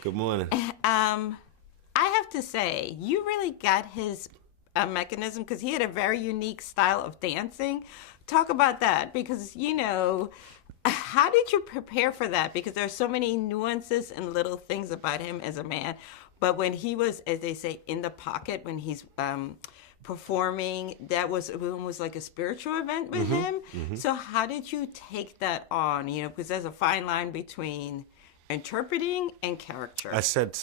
Good morning. I have to say, you really got his mechanism because he had a very unique style of dancing. Talk about that because, how did you prepare for that? Because there are so many nuances and little things about him as a man. But when he was, as they say, in the pocket, when he's performing, that was almost like a spiritual event with him. So how did you take that on? Because there's a fine line between interpreting and character. I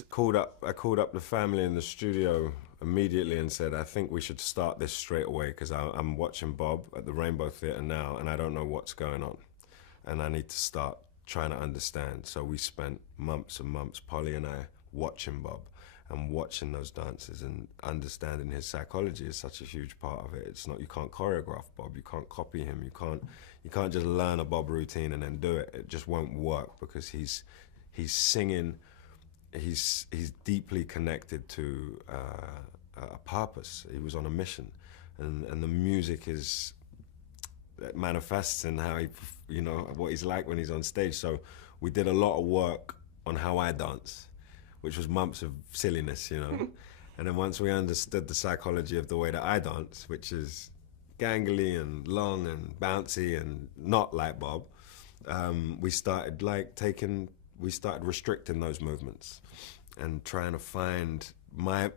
called up the family in the studio immediately and said, I think we should start this straight away because I'm watching Bob at the Rainbow Theatre now and I don't know what's going on. And I need to start trying to understand. So we spent months and months, Polly and I, watching Bob and watching those dances and understanding his psychology is such a huge part of it. It's not, you can't choreograph Bob, you can't copy him, you can't just learn a Bob routine and then do it. It just won't work because he's singing, he's deeply connected to a purpose. He was on a mission, and the music it manifests in how what he's like when he's on stage. So we did a lot of work on how I dance, which was months of silliness, and then once we understood the psychology of the way that I dance, which is gangly and long and bouncy and not like Bob, we started restricting those movements and trying to find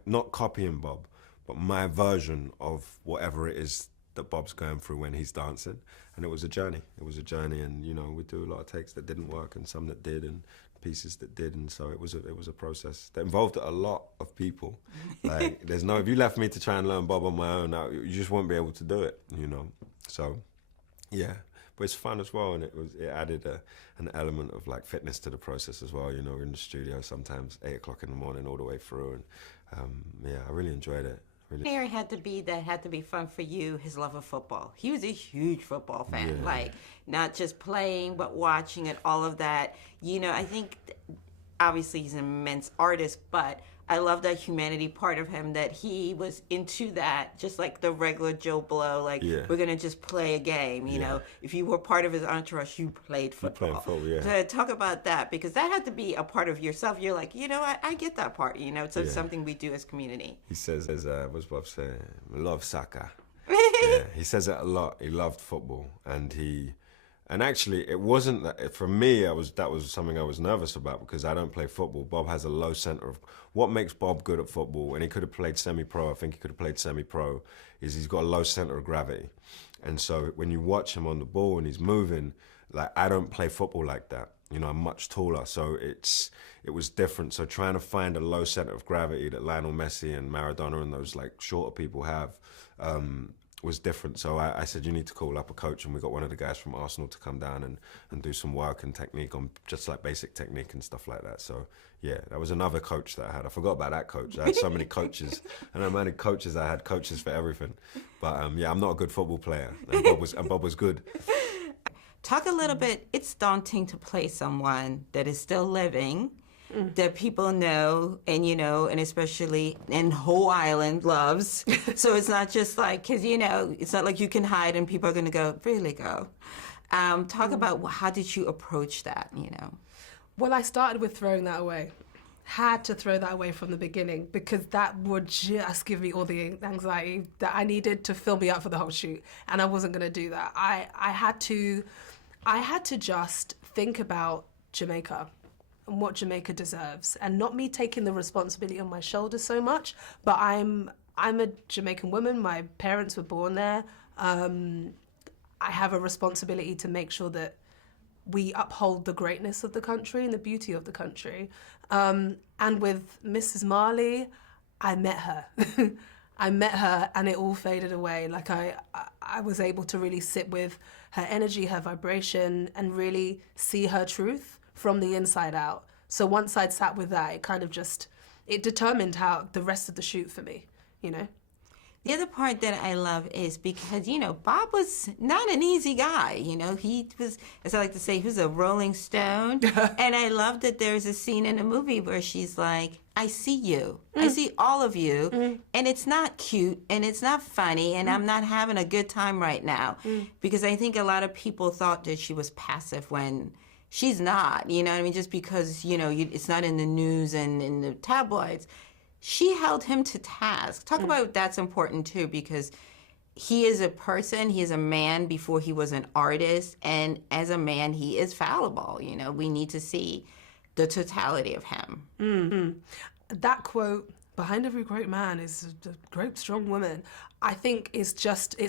not copying Bob, but my version of whatever it is that Bob's going through when he's dancing. And it was a journey. And we do a lot of takes that didn't work and some that did and pieces that did. And so it was a process that involved a lot of people. Like if you left me to try and learn Bob on my own, you just won't be able to do it, So, yeah. But it's fun as well, and it added an element of like fitness to the process as well. We're in the studio sometimes 8 o'clock in the morning all the way through, and I really enjoyed it. There had to be fun for you, his love of football. He was a huge football fan, like not just playing but watching it, all of that. I think obviously he's an immense artist, but I love that humanity part of him, that he was into that, just like the regular Joe Blow, we're going to just play a game, If you were part of his entourage, you played football. You played football, yeah. So talk about that, because that had to be a part of yourself. You're like, I get that part, it's something we do as community. He says, what's Bob saying? I love soccer. He says it a lot. He loved football, and actually, it wasn't that for me. That was something I was nervous about because I don't play football. Bob has a low center of what makes Bob good at football, and he could have played semi-pro. I think he could have played semi-pro. Is he's got a low center of gravity, and so when you watch him on the ball and he's moving, like I don't play football like that. I'm much taller, so it was different. So trying to find a low center of gravity that Lionel Messi and Maradona and those like shorter people have. Was different. So I said, you need to call up a coach, and we got one of the guys from Arsenal to come down and do some work and technique on just like basic technique and stuff like that. So yeah, that was another coach that I had. I forgot about that coach. I had so many coaches, and I had coaches for everything. But I'm not a good football player, and Bob was good. Talk a little bit, it's daunting to play someone that is still living, that people know, and especially in whole island loves. So it's not just like, because it's not like you can hide and people are going to go, really go. Talk about how did you approach that, Well, I started with throwing that away. Had to throw that away from the beginning because that would just give me all the anxiety that I needed to fill me up for the whole shoot, and I wasn't going to do that. I had to just think about Jamaica and what Jamaica deserves, and not me taking the responsibility on my shoulders so much, but I'm a Jamaican woman. My parents were born there. I have a responsibility to make sure that we uphold the greatness of the country and the beauty of the country. And with Mrs. Marley, I met her. And it all faded away. Like I was able to really sit with her energy, her vibration, and really see her truth from the inside out. So once I'd sat with that, it determined how the rest of the shoot for me, The other part that I love is because, Bob was not an easy guy. He was, as I like to say, he was a rolling stone. And I love that there's a scene in the movie where she's like, I see you. I see all of you. And it's not cute and it's not funny and I'm not having a good time right now. Because I think a lot of people thought that she was passive when she's not, you know what I mean? Just because, it's not in the news and in the tabloids. She held him to task. Talk about that's important too, because he is a person, he is a man before he was an artist. And as a man, he is fallible. We need to see the totality of him. Mm-hmm. That quote, behind every great man is a great, strong woman, I think it's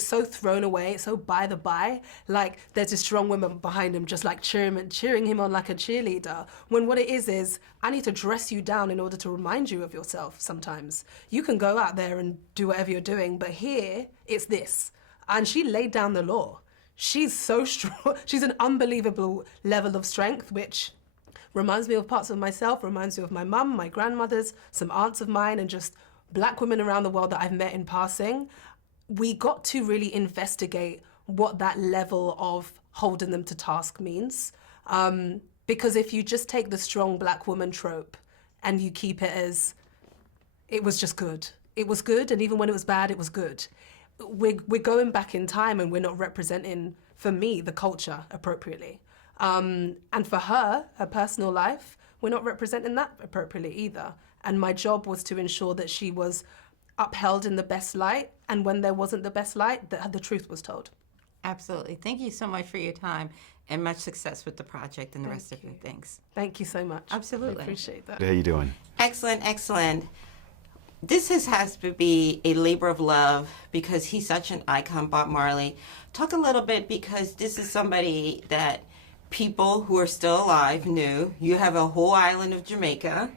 so thrown away, it's so by the by. Like, there's a strong woman behind him just like cheering him on like a cheerleader. When what it is, I need to dress you down in order to remind you of yourself sometimes. You can go out there and do whatever you're doing, but here, it's this. And she laid down the law. She's so strong. She's an unbelievable level of strength, which reminds me of parts of myself, reminds me of my mum, my grandmothers, some aunts of mine, and just Black women around the world that I've met in passing. We got to really investigate what that level of holding them to task means. Because if you just take the strong Black woman trope and you keep it as, it was just good. It was good, and even when it was bad, it was good. We're going back in time and we're not representing, for me, the culture appropriately. And for her personal life, we're not representing that appropriately either. And my job was to ensure that she was upheld in the best light, and when there wasn't the best light, that the truth was told. Absolutely. Thank you so much for your time, and much success with the project and the rest of your things. Thank you so much. Absolutely. I appreciate that. How you doing? Excellent, excellent. This has to be a labor of love because he's such an icon, Bob Marley. Talk a little bit, because this is somebody that people who are still alive knew. You have a whole island of Jamaica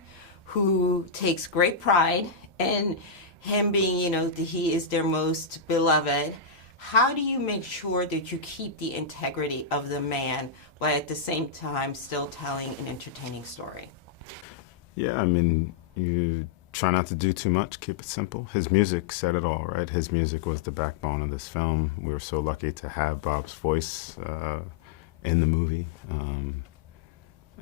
who takes great pride in him being, he is their most beloved. How do you make sure that you keep the integrity of the man while at the same time still telling an entertaining story? Yeah, I mean, you try not to do too much, keep it simple. His music said it all, right? His music was the backbone of this film. We were so lucky to have Bob's voice in the movie.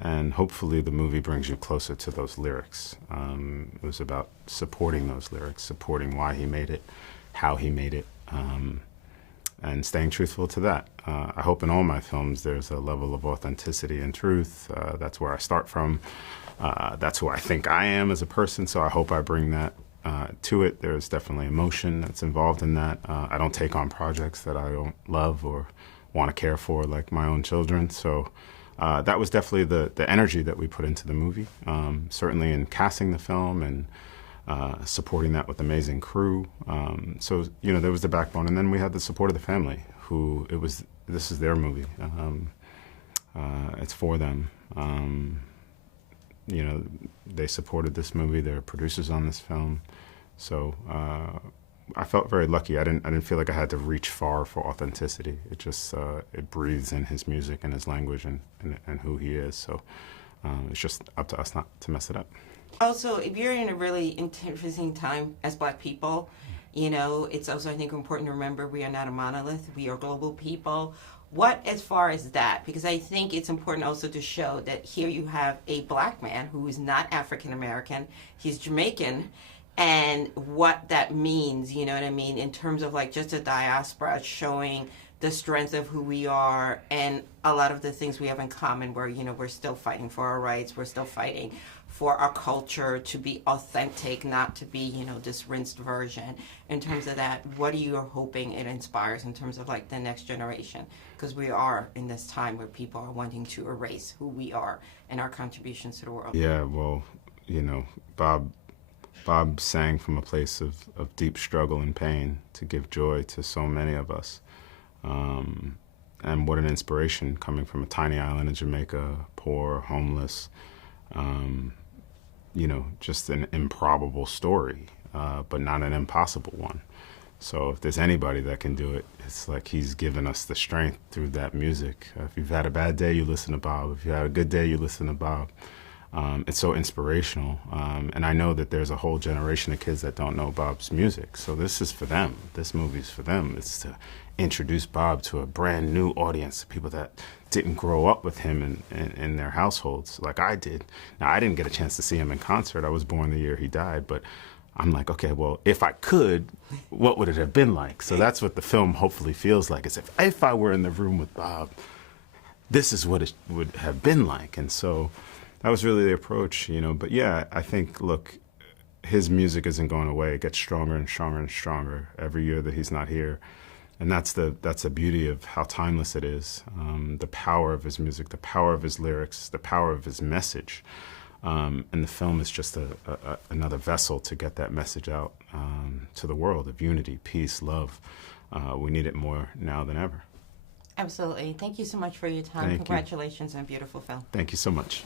And hopefully the movie brings you closer to those lyrics. It was about supporting those lyrics, supporting why he made it, how he made it, and staying truthful to that. I hope in all my films there's a level of authenticity and truth. That's where I start from. That's who I think I am as a person, so I hope I bring that to it. There's definitely emotion that's involved in that. I don't take on projects that I don't love or want to care for, like my own children. So that was definitely the energy that we put into the movie, certainly in casting the film and supporting that with amazing crew. So, there was the backbone. And then we had the support of the family, this is their movie. It's for them. They supported this movie. They're producers on this film. So I felt very lucky. I didn't feel like I had to reach far for authenticity. It just it breathes in his music and his language and who he is. So it's just up to us not to mess it up. Also, if you're in a really interesting time as Black people, it's also, I think, important to remember we are not a monolith. We are global people. What as far as that? Because I think it's important also to show that here you have a Black man who is not African American. He's Jamaican. And what that means, you know what I mean, in terms of like just a diaspora showing the strength of who we are and a lot of the things we have in common where, we're still fighting for our rights. We're still fighting for our culture to be authentic, not to be, this rinsed version. In terms of that, what are you hoping it inspires in terms of like the next generation? Because we are in this time where people are wanting to erase who we are and our contributions to the world. Yeah, well, Bob sang from a place of deep struggle and pain to give joy to so many of us. And what an inspiration coming from a tiny island in Jamaica, poor, homeless, just an improbable story, but not an impossible one. So if there's anybody that can do it, it's like he's given us the strength through that music. If you've had a bad day, you listen to Bob. If you had a good day, you listen to Bob. It's so inspirational. And I know that there's a whole generation of kids that don't know Bob's music. So this is for them. This movie's for them. It's to introduce Bob to a brand new audience, people that didn't grow up with him in their households like I did. Now, I didn't get a chance to see him in concert. I was born the year he died, but I'm like, okay, well, if I could, what would it have been like? So that's what the film hopefully feels like. Is if I were in the room with Bob, this is what it would have been like. And so that was really the approach, you know. But yeah, I think, look, his music isn't going away. It gets stronger and stronger and stronger every year that he's not here. And that's the beauty of how timeless it is. The power of his music, the power of his lyrics, the power of his message. And the film is just another vessel to get that message out to the world of unity, peace, love. We need it more now than ever. Absolutely. Thank you so much for your time. Thank you. Congratulations on a beautiful film. Thank you so much.